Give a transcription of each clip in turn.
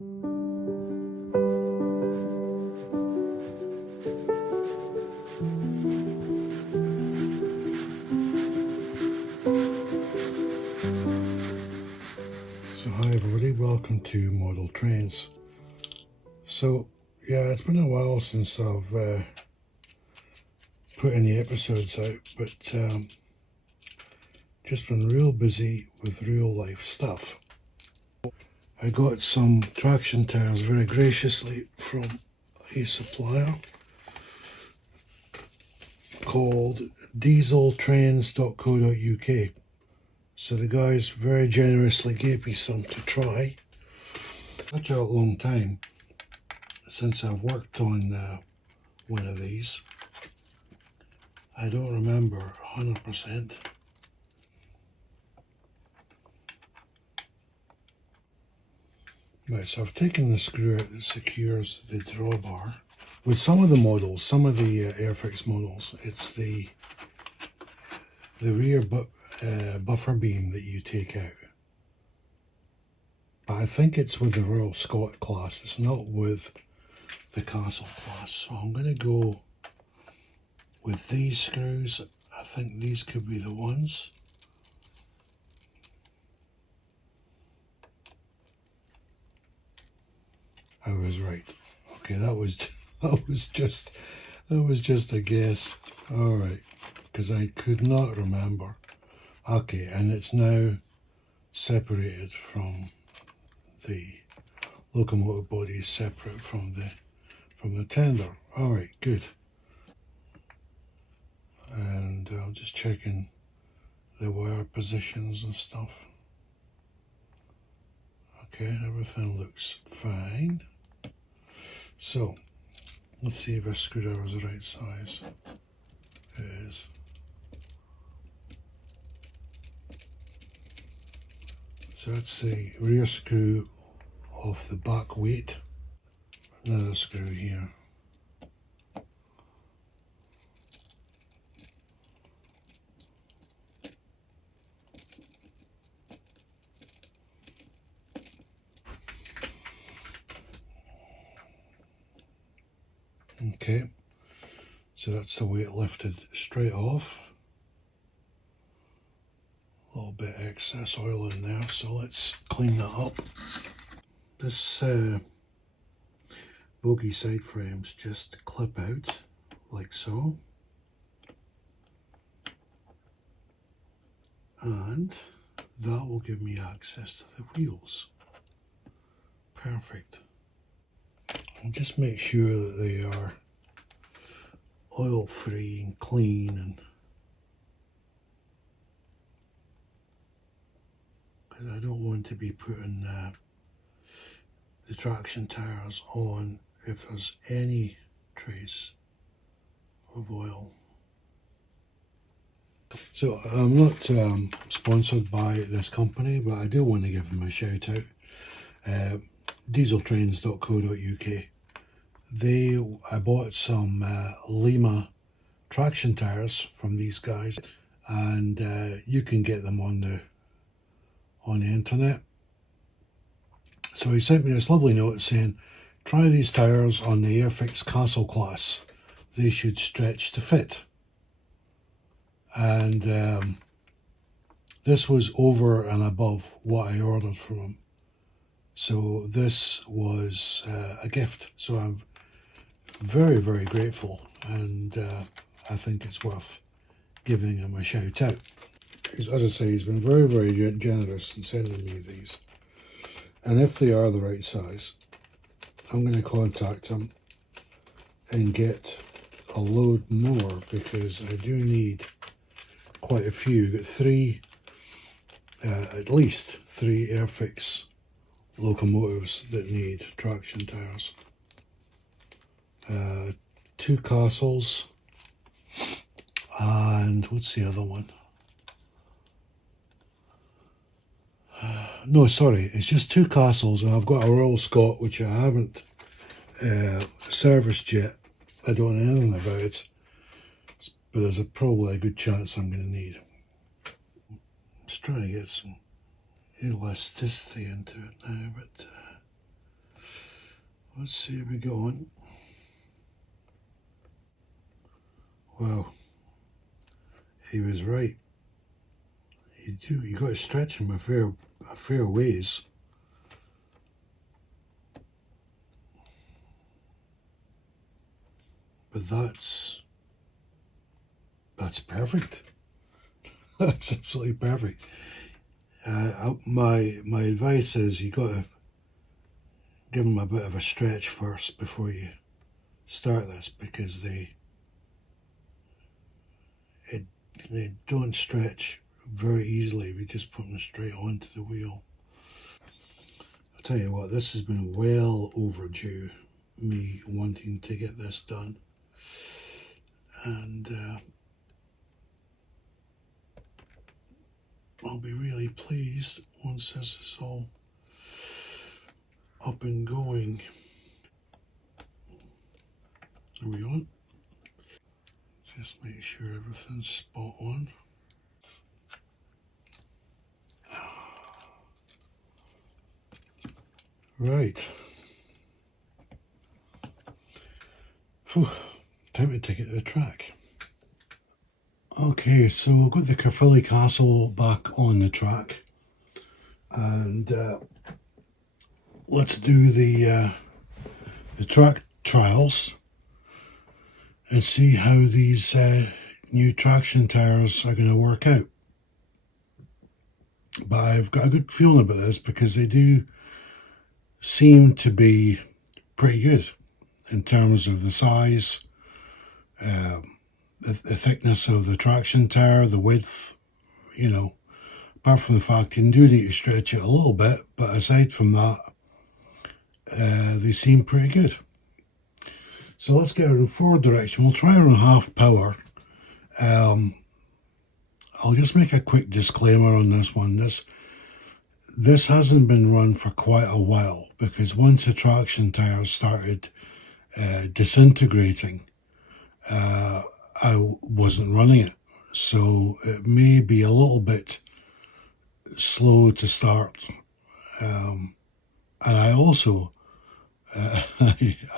So hi everybody, welcome to Model Trains. So yeah, it's been a while since I've put any episodes out, but just been real busy with real life stuff. I got some traction tires very graciously from a supplier called dieseltrains.co.uk. So the guys very generously gave me some to try. Such a long time since I've worked on one of these. I don't remember 100%. Right, so I've taken the screw out that secures the drawbar. With some of the models, some of the Airfix models, it's the rear buffer beam that you take out. But I think it's with the Royal Scot class, it's not with the Castle class. So I'm going to go with these screws. I think these could be the ones. I was right. Okay, that was just a guess. All right, because I could not remember. Okay, and it's now separated from the locomotive body, is separate from the tender. All right, good. And I'm just checking the wire positions and stuff. Okay, everything looks fine. So let's see if our screwdriver is the right size. It is. So that's the rear screw of the back weight. Another screw here. Okay, so that's the way it lifted straight off. A little bit excess oil in there, so let's clean that up. This bogie side frames just clip out like so, and that will give me access to the wheels. Perfect. And just make sure that they are oil free and clean, and because I don't want to be putting the traction tires on if there's any trace of oil. So I'm not sponsored by this company, but I do want to give them a shout out. Dieseltrains.co.uk. I bought some Lima traction tires from these guys, and you can get them on the internet. So he sent me this lovely note saying, try these tires on the Airfix Castle class. They should stretch to fit. And this was over and above what I ordered from him. So this was a gift. So I'm very, very grateful, and I think it's worth giving him a shout out. Because, as I say, he's been very, very generous in sending me these. And if they are the right size, I'm going to contact him and get a load more, because I do need quite a few. Got three, at least three Airfix locomotives that need traction tires. 2 Castles, and what's the other one? No, sorry, it's just 2 Castles, and I've got a Royal Scot which I haven't serviced yet. I don't know anything about it, but there's probably a good chance I'm going to need. I'm just trying to get some elasticity into it now, but Let's see if we go on. Well, he was right. You got to stretch him a fair ways. But that's perfect. That's absolutely perfect. My advice is you got to give them a bit of a stretch first before you start this, because they don't stretch very easily. We just put them straight onto the wheel. I'll tell you what, this has been well overdue, me wanting to get this done. And I'll be really pleased once this is all up and going. Are we on? Just make sure everything's spot on. Right. Whew. Time to take it to the track. Okay, so we've got the Caerphilly Castle back on the track, and let's do the track trials and see how these new traction tyres are going to work out. But I've got a good feeling about this because they do seem to be pretty good in terms of the size, the thickness of the traction tyre, the width, apart from the fact you do need to stretch it a little bit, but aside from that, they seem pretty good. So let's get her in forward direction. We'll try her on half power. I'll just make a quick disclaimer on this one. This hasn't been run for quite a while, because once the traction tyres started disintegrating, I wasn't running it. So it may be a little bit slow to start. And I also,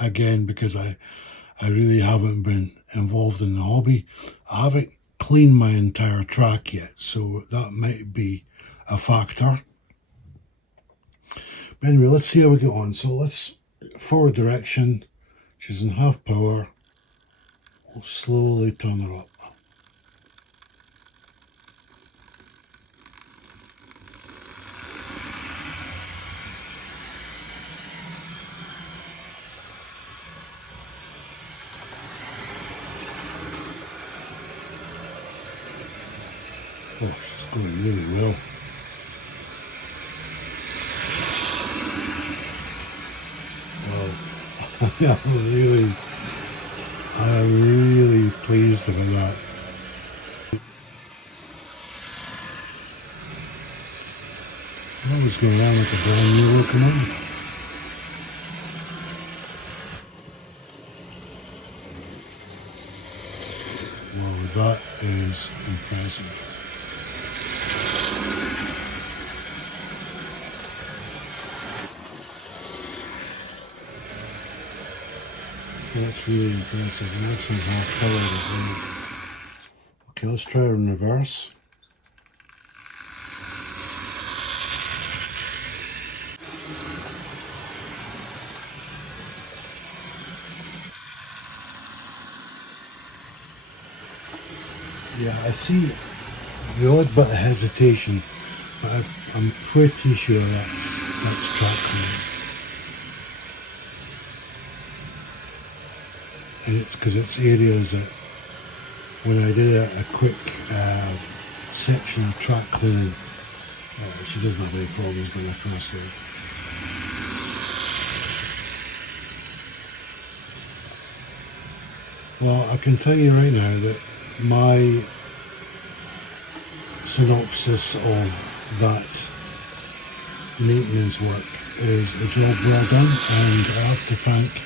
again, because I really haven't been involved in the hobby, I haven't cleaned my entire track yet, so that might be a factor. But anyway, let's see how we get on. So let's, forward direction, she's in half power, we'll slowly turn her up. Oh, she's going really well. Well, I'm really pleased about that. I'm always going around like a brand new locomotive. Well, that is impressive. That's really impressive. And that's in half power as well. Okay, let's try her in reverse. Yeah, I see the odd bit of hesitation, but I'm pretty sure that's traction. And it's because it's areas that when I did a quick section of track cleaning, she doesn't have any problems when I first there. Well, I can tell you right now that my synopsis of that maintenance work is a job well done, and I have to thank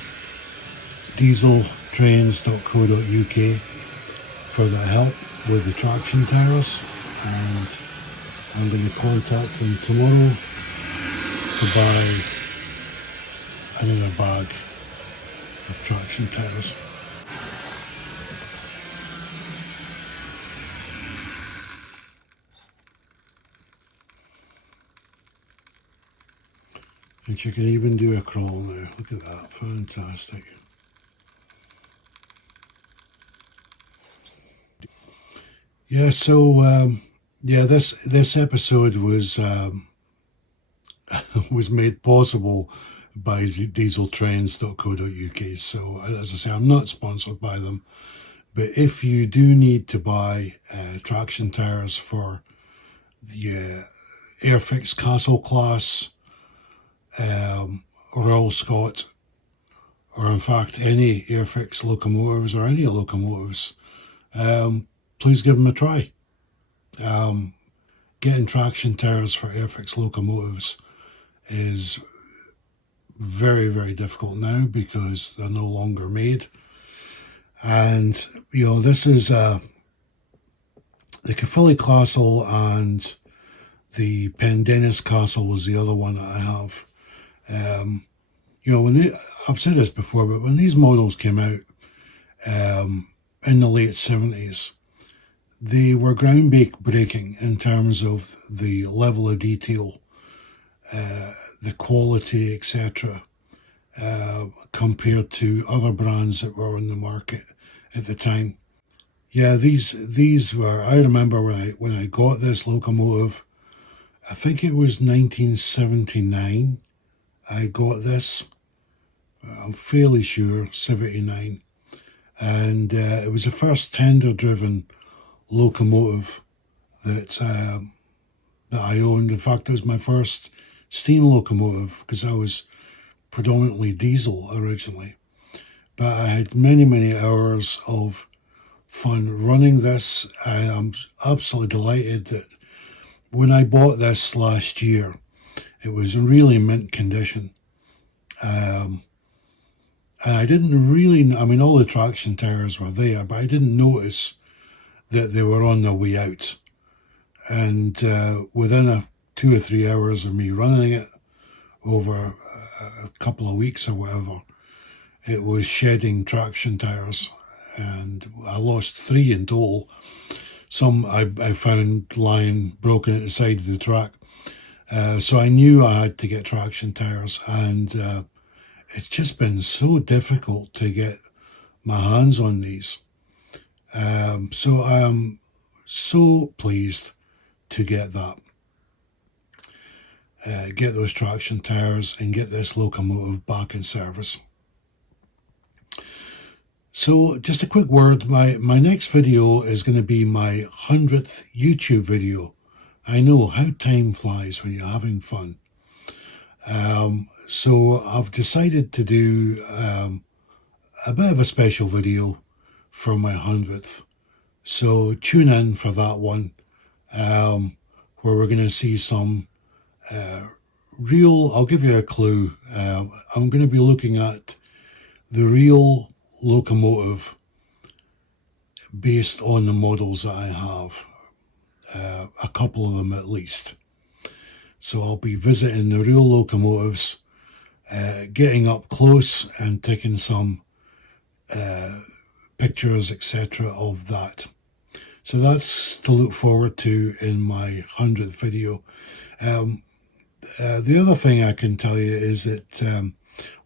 dieseltrains.co.uk for their help with the traction tyres, and I'm going to contact them tomorrow to buy another bag of traction tires. And you can even do a crawl now. Look at that, fantastic. Yeah, so yeah, this episode was was made possible by dieseltrends.co.uk. So as I say, I'm not sponsored by them, but if you do need to buy traction tires for the Airfix Castle class, Royal Scot, or in fact any Airfix locomotives or any locomotives, please give them a try. Getting traction tires for Airfix locomotives is very, very difficult now because they're no longer made. And, you know, this is the Caerphilly Castle, and the Pendennis Castle was the other one that I have. You know, I've said this before, but when these models came out in the late 70s, they were groundbreaking in terms of the level of detail, the quality, etc., compared to other brands that were on the market at the time. Yeah, these were. I remember when I got this locomotive. I think it was 1979. I got this. I'm fairly sure 79, and it was the first tender-driven locomotive that I owned. In fact, it was my first steam locomotive because I was predominantly diesel originally. But I had many hours of fun running this. I'm absolutely delighted that when I bought this last year, it was in really mint condition. And I didn't really, I mean, all the traction tires were there, but I didn't notice that they were on their way out. And within 2 or 3 hours of me running it over a couple of weeks or whatever, it was shedding traction tires, and I lost 3 in total. Some I found lying broken at the side of the track. So I knew I had to get traction tires, and it's just been so difficult to get my hands on these. So I am so pleased to get that. Get those traction tires and get this locomotive back in service. So just a quick word, my next video is going to be my 100th YouTube video. I know how time flies when you're having fun. So I've decided to do a bit of a special video for my 100th. So tune in for that one, where we're going to see some real, I'll give you a clue. I'm going to be looking at the real locomotive based on the models that I have, a couple of them at least. So I'll be visiting the real locomotives, getting up close and taking some pictures, etc. of that. So that's to look forward to in my 100th video. The other thing I can tell you is that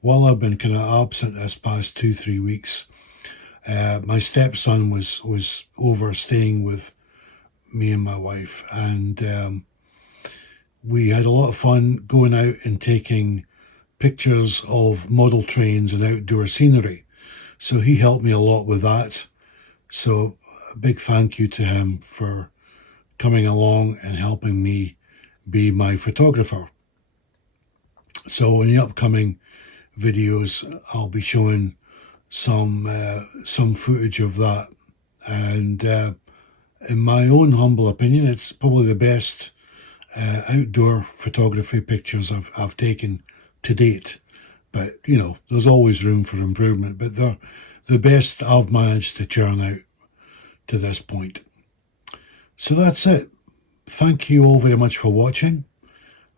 while I've been kind of absent this past 2-3 weeks, my stepson was over staying with me and my wife, and we had a lot of fun going out and taking pictures of model trains and outdoor scenery. So he helped me a lot with that. So a big thank you to him for coming along and helping me be my photographer. So in the upcoming videos, I'll be showing some footage of that, and in my own humble opinion, it's probably the best outdoor photography pictures I've taken to date. But you know, there's always room for improvement, but they're the best I've managed to churn out to this point. So that's it. Thank you all very much for watching,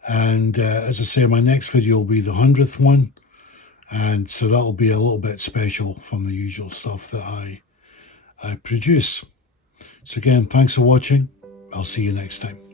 and as I say, my next video will be the 100th one, And so that'll be a little bit special from the usual stuff that I produce. So again, thanks for watching. I'll see you next time.